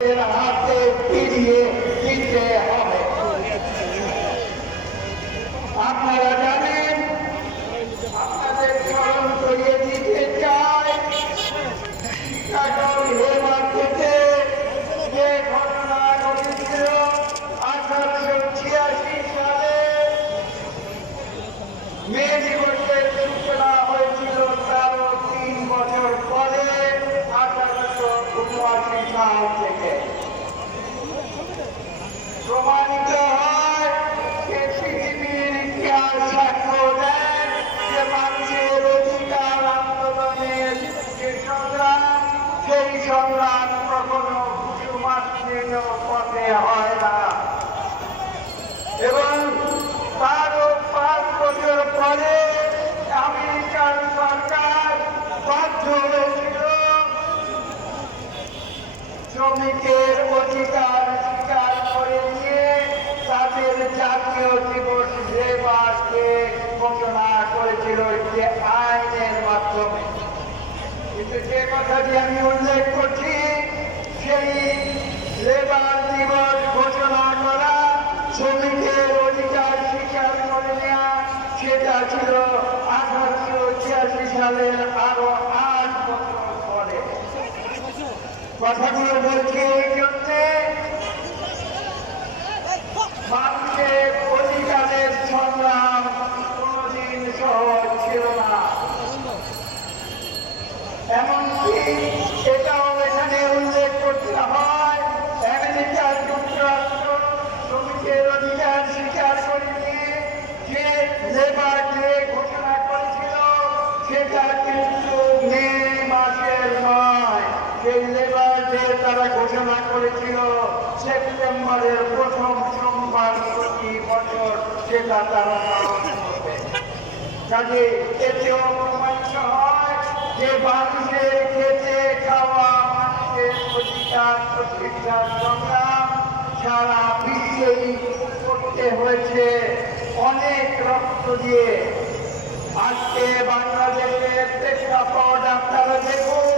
হাতে ফিরিয়ে দিতে হবে। আপনারা জানেন, আপনাদের স্মরণ করিয়ে দিতে চাই, মার্কেটে যে ঘটনা ঘটেছিল 1886 সালে মে দিবসের সূচনা হয়েছিল তারও 3 বছর পরে 1879 সাল থেকে। প্রমাণিত হয় যে পৃথিবীর ইতিহাস সাক্ষ্য দেয় যে মানুষের অধিকার আন্দোলনের যে সংগ্রাম, সেই সংগ্রাম কখনো কুসুমাচ্ছন্ন পথে হয় না। এবং তারও 5 বছর পরে আমেরিকান সরকার বাধ্য হয়েছিল শ্রমিকের অধিকার স্বীকার করে নিয়ে তাদের জাতীয় দিবস লেবার ডে ঘোষণা করেছিল যে আইনের মাধ্যমে। কিন্তু যে কথাটি আমি উল্লেখ করছি, সেই লেবার দিবস ঘোষণা করা, শ্রমিকের অধিকার স্বীকার করে নেওয়া, সেটা ছিল 1886 সালের আরো 8 বছর পরে। কথাগুলো বলছি এই জন্যে, মানুষের অধিকারের সংগ্রাম কোনদিন সহজ ছিল না। এমনকি এটাও এখানে উল্লেখ করতে হয়, আমেরিকা যুক্তরাষ্ট্র শ্রমিকের অধিকার স্বীকার করে নিয়ে যে লেবার ডে ঘোষণা করেছিল, সেটা কিন্তু মে মাসের নয়। সেই লেবার ডে তারা ঘোষণা করেছিল সেপ্টেম্বরের প্রথম সোমবার প্রতি বছর, সেটা তারা পালন করবে। কাজে এতেও প্রমাণিত হয় যে মানুষের খেতে খাওয়া, মানুষের অধিকার প্রতিষ্ঠার সংগ্রাম সারা বিশ্বেই করতে হয়েছে অনেক রক্ত দিয়ে। আজকে বাংলাদেশের প্রেক্ষাপট আপনারা দেখুন,